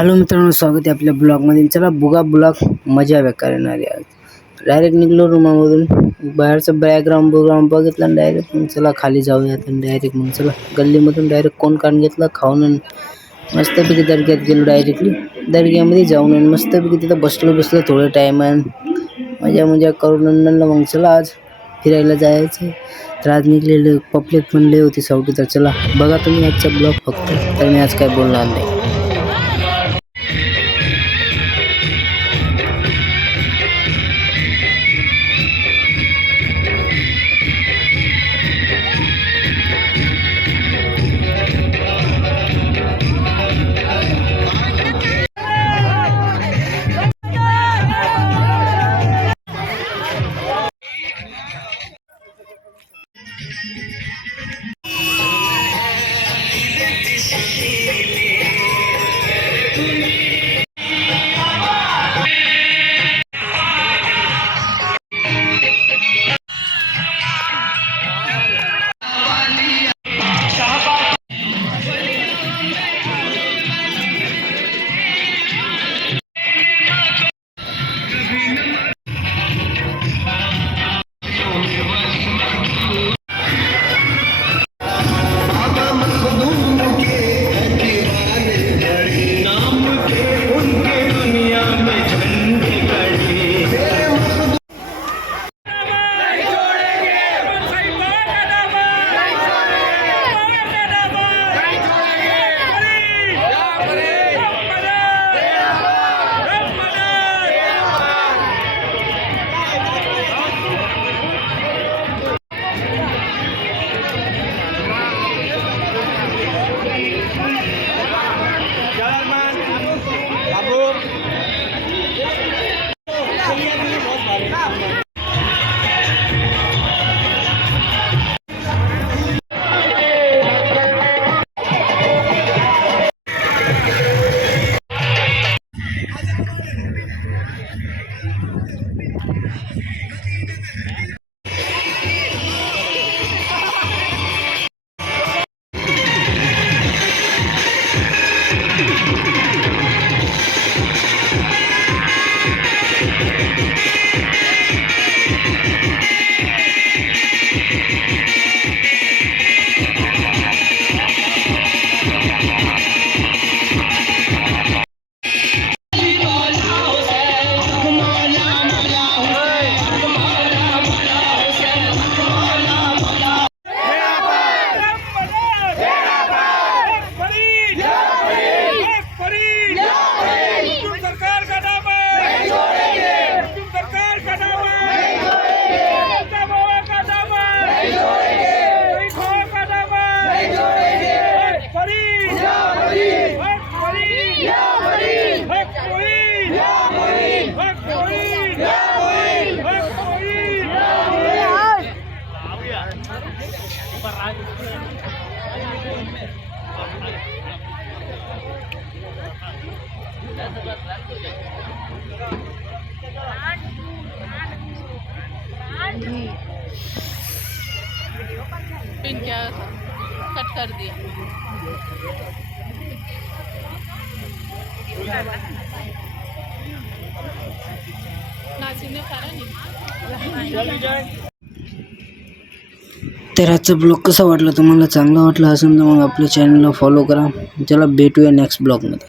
Hello मित्रांनो, स्वागत आहे आपल्या ब्लॉगमध्ये. चला बुगा ब्लॉग मजा करणारे. आज डायरेक्ट निघलो रूमामधून, बाहेरचं बॅकग्राऊंड बघितलं आणि डायरेक्ट मग चला खाली जाऊयात. आणि डायरेक्ट मग चला गल्लीमधून डायरेक्ट कोण काढून घेतलं खाऊन आणि मस्तपैकी दर्ग्यात गेलो. डायरेक्टली दर्ग्यामध्ये जाऊन आणि मस्तपैकी तिथं बसलो थोडं टाईम मजा करून म्हणलं मग चला आज फिरायला जायचं. तर आज निघलेले पपलेट पण लय होती सावटी. तर चला बघा तुम्ही आजचा ब्लॉग फक्त. तर मी आज काय बोलणार नाही. पिन क्या कट कर दिया। नाचीने करा नहीं। तर आजचा ब्लॉग कसा वाटला तुम्हाला? चांगला वाटला असेल तर मग आपल्या चॅनलला फॉलो करा. चला भेटूया नेक्स्ट ब्लॉगमध्ये.